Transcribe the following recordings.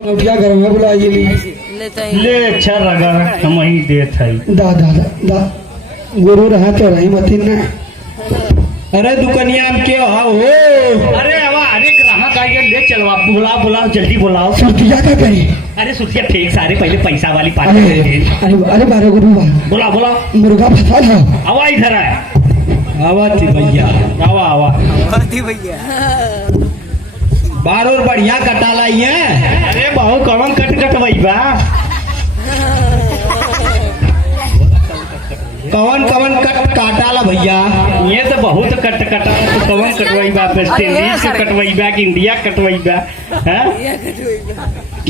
क्या करूँगा बुलाइए ले अच्छा लगा हम वही देत है दा दा दा दा गुरु रहा तो रही मतीन ने अरे दुकानिया में क्यों हो अरे हवा अरे ग्राहक आइए ले चलवा बुलाओ बुलाओ जल्दी बुलाओ सुरतिया क्या करे अरे सुतिया ठीक सारे पहले पैसा वाली अरे पार्टी दे दे अरे अरे बारे गुरु बुलाओ बुलाओ मुर्गा फंसा था हवा इधर है आवा थी भैया हवा हवा बार और बढ़िया कटा लाई है। अरे बहुत कौन कट वही बा कवन कवन कट काटा ला भैया। ये तो बहुत कटा तो कौन कटवाई बा वेस्ट इंडीज से कटवाई बा कि इंडिया कटवाई बा हैं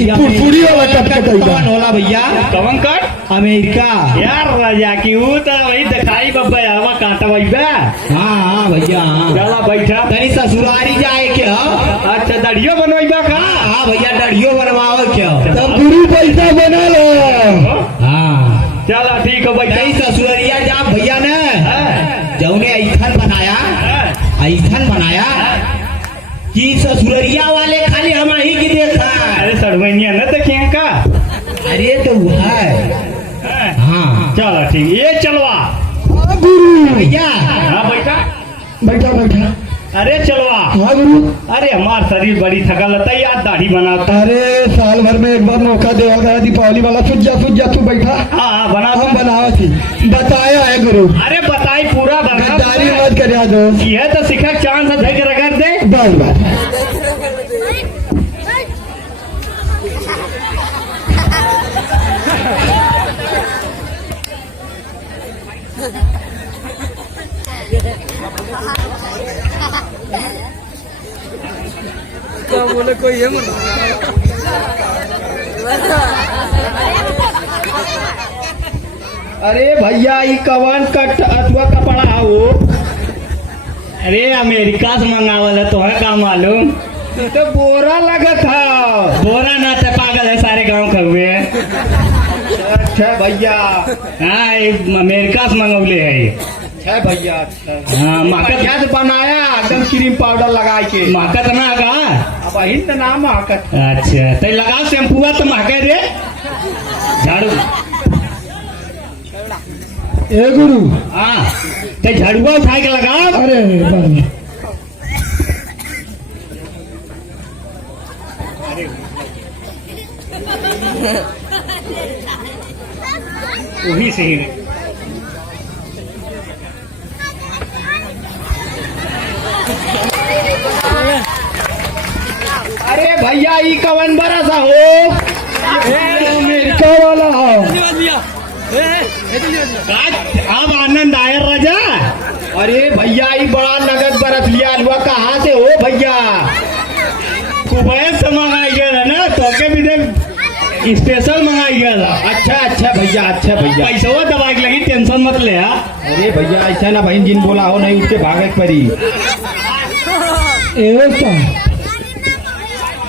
पूरी वाला कट कवन होला भैया कौन कट अमेरिका। यार राजा की वो तो वही दिखाई बब्बा हवा काटा वही बा हाँ हाँ भैया हाँ चला बैठा तनी ससुरारी जाए क्या। अच्छा दड़ियो बनवाई बा का हाँ भैया डरियो बनवाओ क्या। तब गुरु पैसा बना लो हाँ चला ठीक है बैठा तनी ससुरारिया जा भैया ने जौने ऐसन बनाया कि ससुररिया वाले खाली हम ही की देखा। अरे सड़वैनिया न देखे का अरे तो वो है हाँ चलो ठीक ये चलवा गुरु भैया हाँ बैठा बैठा बैठा अरे चलवा हाँ गुरु अरे हमार शरीर बड़ी थकल है यार दाढ़ी बनाता अरे साल भर में एक बार मौका देवा गया दीपावली वाला सुझ जा तू बैठा हाँ बना हम बनावा थी बताया है गुरु अरे बताई पूरा बना गद्दारी मत कर दो यह तो सिखा चांद से धक रगड़ दे बस बस क्या बोले कोई है मन अरे भैया ये कवन कट अथवा कपड़ा हो। अरे अमेरिका से मंगावल है तो है का मालूम तो बोरा लगा था। बोरा ना तो पागल है सारे गांव का हुए अच्छा भैया हाँ ये अमेरिका से मंगौले है ये है भैया अच्छा हाँ माकत क्या बनाया एकदम क्रीम पाउडर लगा के माकत ना का अब हिंद नाम महकत। अच्छा तो लगा शैम्पुआ तो महके रे झाड़ू ए गुरु हाँ तो झाड़ुआ उठा के लगा अरे बस वही सही अरे भैया ये कवन बड़ा सा हो। अमेरिका वाला अब आनंद आया राजा अरे भैया ये बड़ा नगद बरस लिया हुआ कहाँ से हो भैया। कुबैत से मंगाई गया था ना तो के भी दे स्पेशल मंगाई गया था अच्छा अच्छा भैया अच्छा भैया पैसा दवाई की लगी टेंशन मत ले हाँ अरे भैया ऐसा ना बहन जिन बोला हो नहीं उसके भागत पड़ी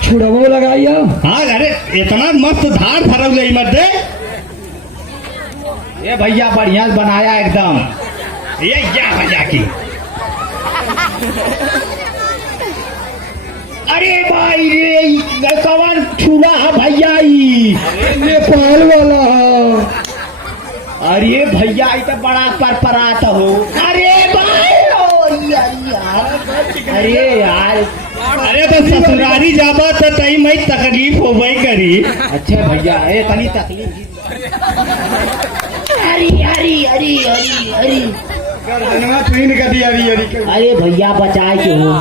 छुड़ावो लगाइया हाँ अरे इतना मस्त धार धरल गई मत दे ये भैया बढ़िया से बनाया एकदम। ये क्या मजा की अरे भाई रे कवन छुड़ा है भैया नेपाल वाला अरे भैया ये तो बड़ा परपरात हो। अरे भाई अरे यार अरे तो ससुरारी जाबा तो तई मैं तकलीफ हो गई करी अच्छा भैया ये तनी तकलीफ अरे अरे अरे अरे अरे अरे भैया बचाए के हो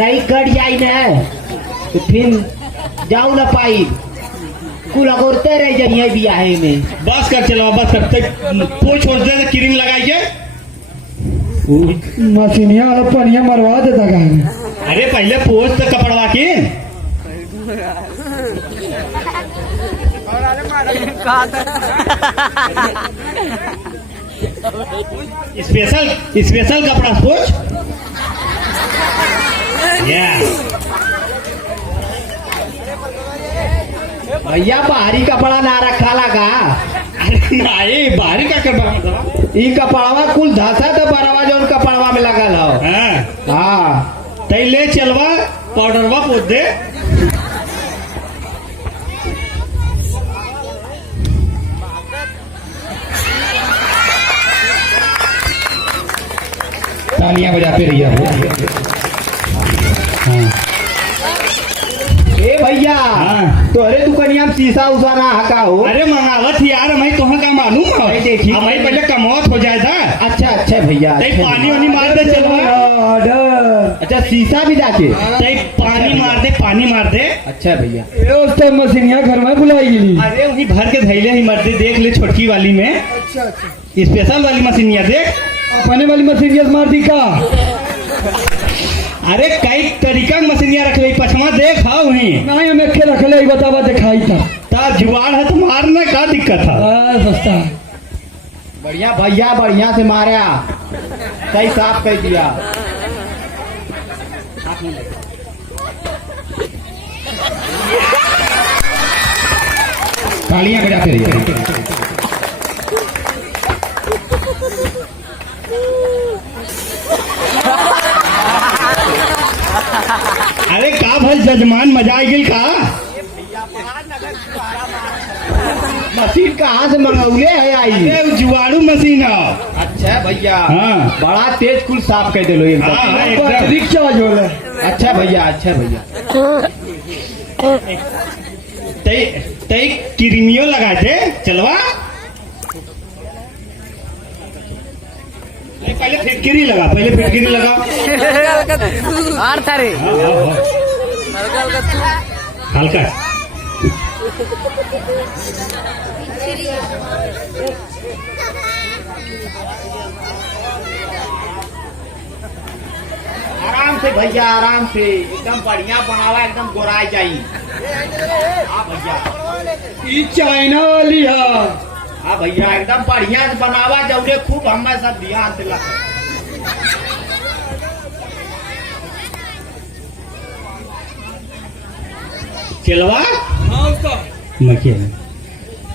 नहीं कट जाए ना तो फिर जाऊ ना पाई कुल अगोरते रह जाइए बियाहे में। बस कर चला बस कर कोई छोड़ दे क्रीम लगाई के मशीनिया वाला पनिया मरवा देता कहा अरे पहले पोस्ट तो कपड़वा के स्पेशल कपड़ा पोस्ट भैया बाहरी कपड़ा ना रखा लगा। अरे बाहरी का कपड़ा ई कपड़वा कुल धसा तो बराबर जो कपड़वा में लगल हो। हाँ तैले चलवा पाउडरवा पोत दे तालियां बजाते रहिए। हाँ ए भैया हाँ। तोहरे दुकानिया में शीशा उषा ना हका हो। अरे मंगावत यार, मैं तुम्हें का मालूम है, अरे देखी। हमारी पहले कमौत हो जाए था। अच्छा भैया, तई अच्छा पानी वानी मार दे चलवा। ऑर्डर। अच्छा शीशा भी जाके। तई पानी मार दे। अच्छा भैया, ये उस टाइम मशीनिया घर में बुलाई गेली। अरे वही भर के धैले ही मर्दे, देख ले छोटकी वाली में, अच्छा स्पेशल वाली मशीनिया देख। अपने वाली मशीनिया से मार दी का। अरे कई तरीका के मशीनिया रख ले, पछवा देख हाँ वही नहीं हम एक रख ले, बतावा दिखाई था। तार जुआड़ है तो मारना का दिक्कत है। सस्ता बढ़िया भैया, बढ़िया से मारा, सही साफ कर दिया। तालियां बजाते रहिए। अरे का भाई जजमान मजा आ गई का। मशीन कहाँ से मंगौले है आई? अरे जुआड़ू मशीन है। अच्छा भैया, हाँ। बड़ा तेज कुल साफ कर दिलो एकदम। हाँ, एकदम। रिक्शा जो है। अच्छा भैया, अच्छा भैया। तई तई किरमियो लगा दे चलवा। नहीं, पहले फिटकिरी लगा, और थारे हाँ, हल्का। आराम से भैया, आराम से, एकदम बढ़िया बनावा, एकदम गोराई जाई। हाँ भैया, ये चाइना वाली है। हाँ भैया, एकदम बढ़िया से बनावा, जौरे खूब हमें सब ध्यान दिला। चलवा हाँ उसका। मखिया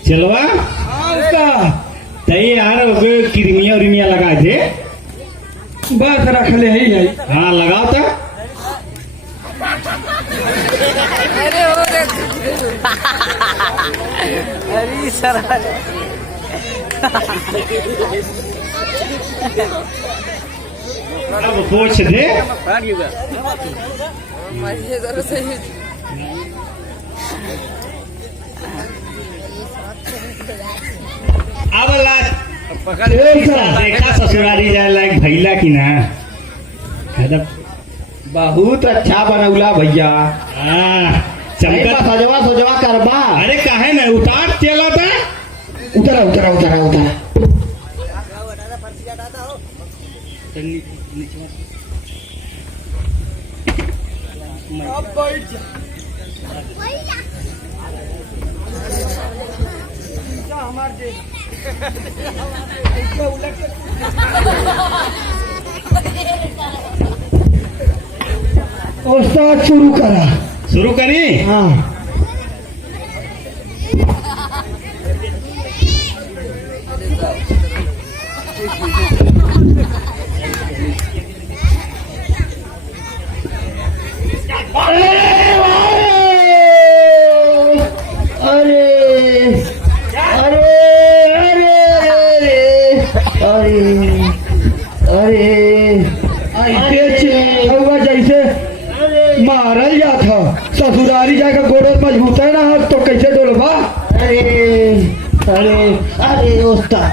चलवा। हाँ उसका। तई यार किरमिया उर्मिया लगा दे। बस रख ले ही है। हाँ लगाओ तो। अरे हो गए अरे सर अब पोछ दे। अब देखा ससुरारी जाए लायक भैला की ना। बहुत अच्छा बनौला भैया। चमका सजवा सजवा करबा। अरे काहे ना उतार चला था। उतरा उतरा उतरा उतरा। उस्ताद शुरू करा। शुरू करी। हाँ मारल जात था। ससुरारी जाकर गोड़ मजबूत है ना, तो कैसे डोलबा। अरे अरे अरे उस्ताद,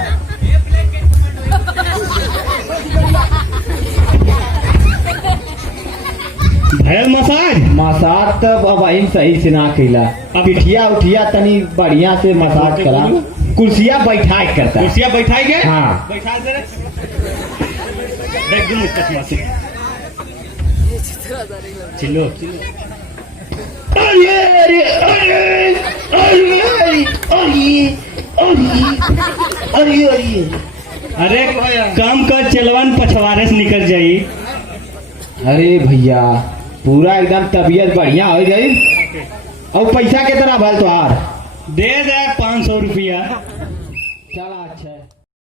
भैल मसाज तो अब सही से ना कैला। अब पिठिया उठिया तनी बढ़िया से मसाज करा। कुर्सिया बैठा करता। कुर्सिया बैठाई गए। हाँ। बैठा दे। देख दूँ चश्मा से। चिल्लो अरे अरे अरे अरे अरे अरे अरे अरे काम कर चलवन पछवारे से निकल जाई। अरे भैया, पूरा एकदम तबीयत बढ़िया हो गई। और पैसा कितना भल तुहार? दे दे 500 रुपया। चला।